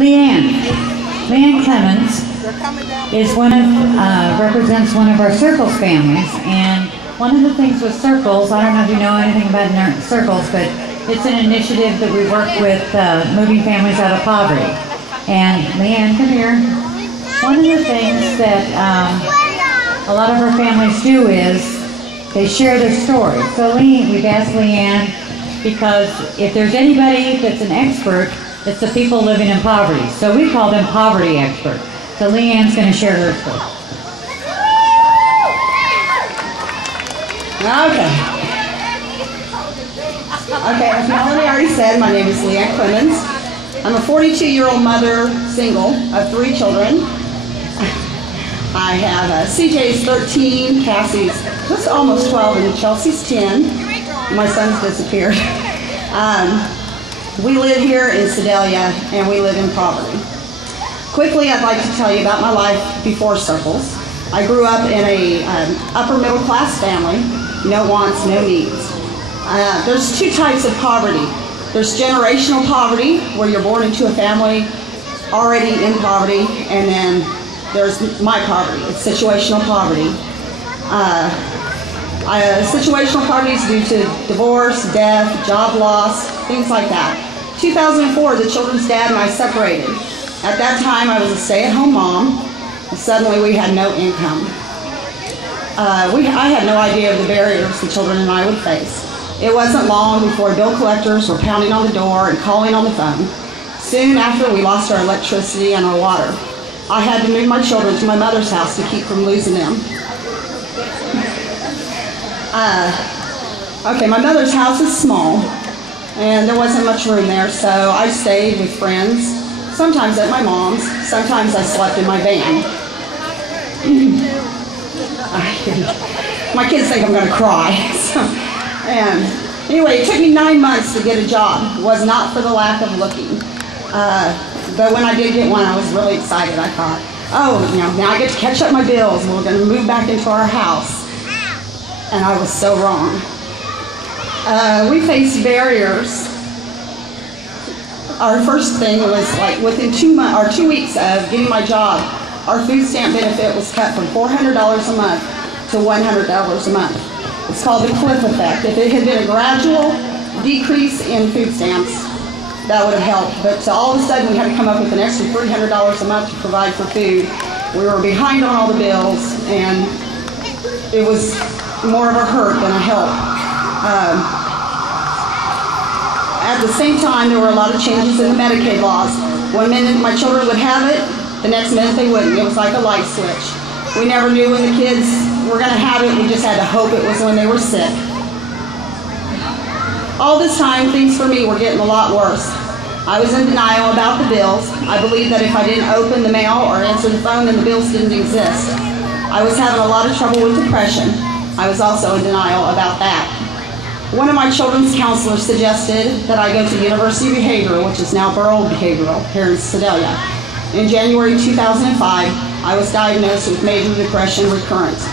Leanne. Leanne Clemens is represents one of our Circles families, and one of the things with Circles, I don't know if you know anything about Circles, but it's an initiative that we work with moving families out of poverty. And Leanne, come here. One of the things that a lot of our families do is they share their story. So we've asked Leanne, because if there's anybody that's an expert, it's the people living in poverty. So we call them poverty experts. So Leanne's going to share her story. Okay, as Melanie already said, my name is Leanne Clemens. I'm a 42-year-old mother, single, of 3 children. I have CJ's 13, Cassie's just almost 12, and Chelsea's 10. My son's disappeared. We live here in Sedalia, and we live in poverty. Quickly, I'd like to tell you about my life before Circles. I grew up in a upper middle class family, no wants, no needs. There's 2 types of poverty. There's generational poverty, where you're born into a family already in poverty, and then there's my poverty. It's situational poverty. Situational poverty is due to divorce, death, job loss, things like that. 2004, the children's dad and I separated. At that time, I was a stay-at-home mom, and suddenly we had no income. I had no idea of the barriers the children and I would face. It wasn't long before bill collectors were pounding on the door and calling on the phone. Soon after, we lost our electricity and our water. I had to move my children to my mother's house to keep from losing them. My mother's house is small, and there wasn't much room there, so I stayed with friends, sometimes at my mom's, sometimes I slept in my van. My kids think I'm going to cry. And anyway, it took me 9 months to get a job. It was not for the lack of looking. But when I did get one, I was really excited. I thought, now I get to catch up my bills. We're going to move back into our house. And I was so wrong. We faced barriers. Our first thing was like within 2 weeks of getting my job, our food stamp benefit was cut from $400 a month to $100 a month. It's called the cliff effect. If it had been a gradual decrease in food stamps, that would have helped. But all of a sudden, we had to come up with an extra $300 a month to provide for food. We were behind on all the bills, and it was more of a hurt than a help. At the same time, there were a lot of changes in the Medicaid laws. One minute my children would have it, the next minute they wouldn't. It was like a light switch. We never knew when the kids were going to have it. We just had to hope it was when they were sick. All this time, things for me were getting a lot worse. I was in denial about the bills. I believed that if I didn't open the mail or answer the phone, then the bills didn't exist. I was having a lot of trouble with depression. I was also in denial about that. One of my children's counselors suggested that I go to University of Behavioral, which is now Burrell Behavioral, here in Sedalia. In January 2005, I was diagnosed with major depression recurrence.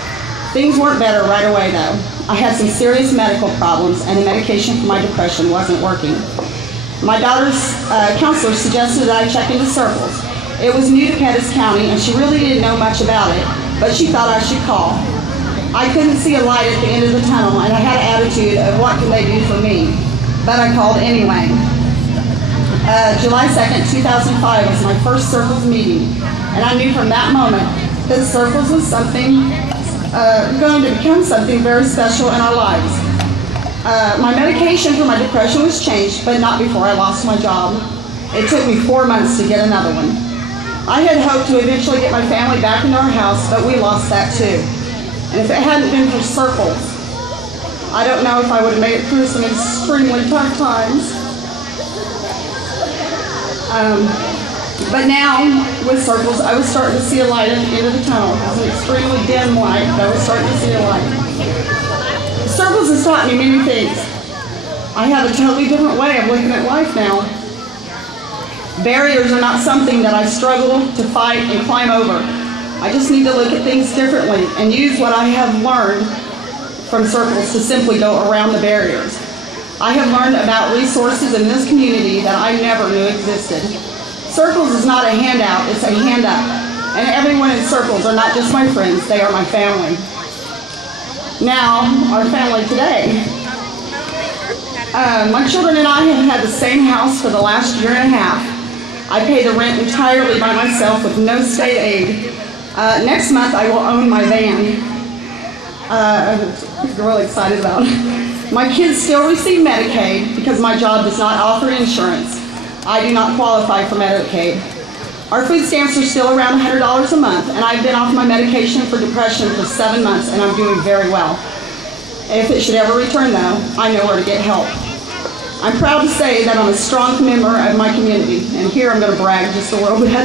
Things weren't better right away, though. I had some serious medical problems, and the medication for my depression wasn't working. My daughter's counselor suggested that I check into Circles. It was new to Pettis County, and she really didn't know much about it, but she thought I should call. I couldn't see a light at the end of the tunnel, and I had an attitude of what can they do for me, but I called anyway. July 2nd, 2005 was my first Circles meeting, and I knew from that moment that Circles was going to become something very special in our lives. My medication for my depression was changed, but not before I lost my job. It took me 4 months to get another one. I had hoped to eventually get my family back into our house, but we lost that too. And if it hadn't been for Circles, I don't know if I would have made it through some extremely tough times. But now, with Circles, I was starting to see a light at the end of the tunnel. It was an extremely dim light, but I was starting to see a light. Circles has taught me many things. I have a totally different way of looking at life now. Barriers are not something that I struggle to fight and climb over. I just need to look at things differently and use what I have learned from Circles to simply go around the barriers. I have learned about resources in this community that I never knew existed. Circles is not a handout, it's a hand up. And everyone in Circles are not just my friends, they are my family. Now, our family today. My children and I have had the same house for the last year and a half. I pay the rent entirely by myself with no state aid. Next month I will own my van. I'm really excited about it. My kids still receive Medicaid because my job does not offer insurance. I do not qualify for Medicaid. Our food stamps are still around $100 a month, and I've been off my medication for depression for 7 months, and I'm doing very well. If it should ever return, though, I know where to get help. I'm proud to say that I'm a strong member of my community, and here I'm going to brag just a little bit.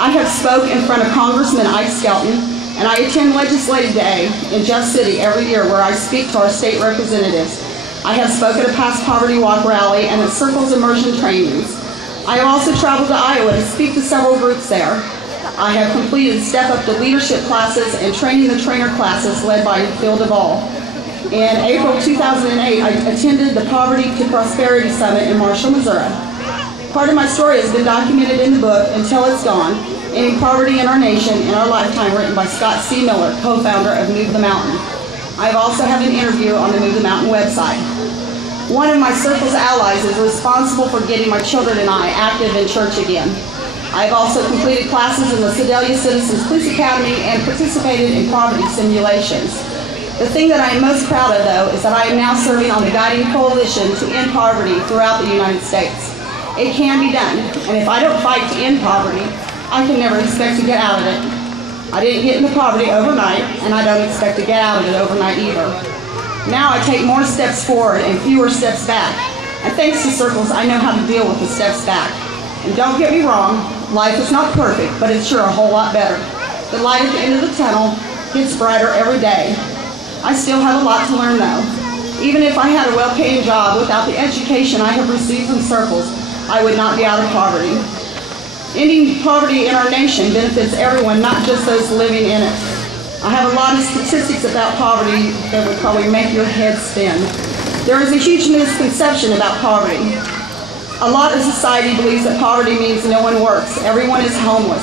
I have spoke in front of Congressman Ike Skelton, and I attend Legislative Day in Jeff City every year where I speak to our state representatives. I have spoken at a Past Poverty Walk rally and at Circles immersion trainings. I have also traveled to Iowa to speak to several groups there. I have completed Step Up to Leadership classes and Training the Trainer classes led by Phil Duvall. In April 2008, I attended the Poverty to Prosperity Summit in Marshall, Missouri. Part of my story has been documented in the book, Until It's Gone, Ending Poverty in Our Nation in Our Lifetime, written by Scott C. Miller, co-founder of Move the Mountain. I also have an interview on the Move the Mountain website. One of my Circles allies is responsible for getting my children and I active in church again. I have also completed classes in the Sedalia Citizens Police Academy and participated in poverty simulations. The thing that I am most proud of, though, is that I am now serving on the guiding coalition to end poverty throughout the United States. It can be done, and if I don't fight to end poverty, I can never expect to get out of it. I didn't get into poverty overnight, and I don't expect to get out of it overnight either. Now I take more steps forward and fewer steps back. And thanks to Circles, I know how to deal with the steps back. And don't get me wrong, life is not perfect, but it's sure a whole lot better. The light at the end of the tunnel gets brighter every day. I still have a lot to learn though. Even if I had a well-paying job, without the education I have received from Circles, I would not be out of poverty. Ending poverty in our nation benefits everyone, not just those living in it. I have a lot of statistics about poverty that would probably make your head spin. There is a huge misconception about poverty. A lot of society believes that poverty means no one works. Everyone is homeless.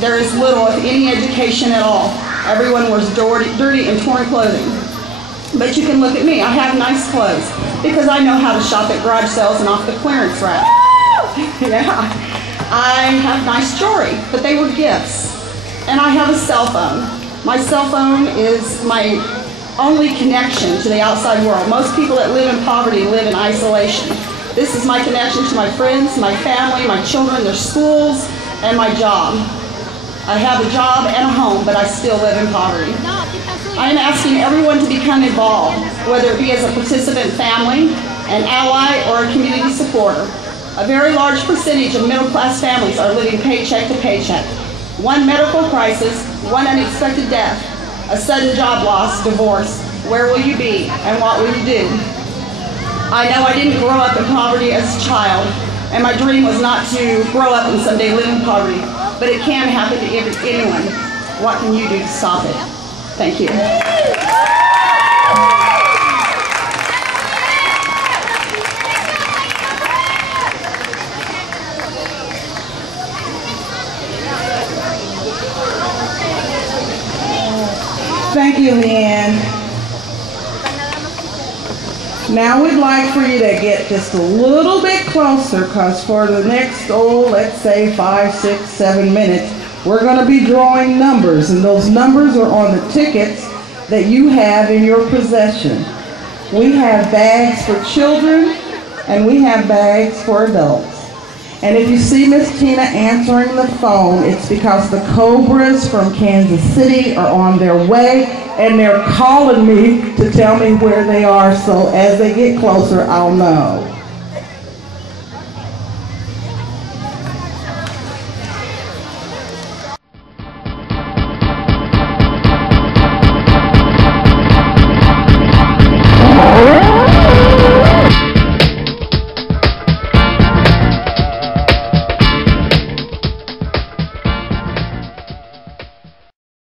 There is little, if any, education at all. Everyone wears dirty and torn clothing. But you can look at me. I have nice clothes because I know how to shop at garage sales and off the clearance rack. Yeah. I have nice jewelry, but they were gifts. And I have a cell phone. My cell phone is my only connection to the outside world. Most people that live in poverty live in isolation. This is my connection to my friends, my family, my children, their schools, and my job. I have a job and a home, but I still live in poverty. I am asking everyone to become involved, whether it be as a participant family, an ally, or a community supporter. A very large percentage of middle-class families are living paycheck to paycheck. One medical crisis, one unexpected death, a sudden job loss, divorce. Where will you be and what will you do? I know I didn't grow up in poverty as a child, and my dream was not to grow up and someday live in poverty, but it can happen to anyone. What can you do to stop it? Thank you. Thank you, Leanne. Now we'd like for you to get just a little bit closer, because for the next, let's say 5, 6, 7 minutes, we're going to be drawing numbers, and those numbers are on the tickets that you have in your possession. We have bags for children, and we have bags for adults. And if you see Miss Tina answering the phone, it's because the Cobras from Kansas City are on their way, and they're calling me to tell me where they are, so as they get closer, I'll know.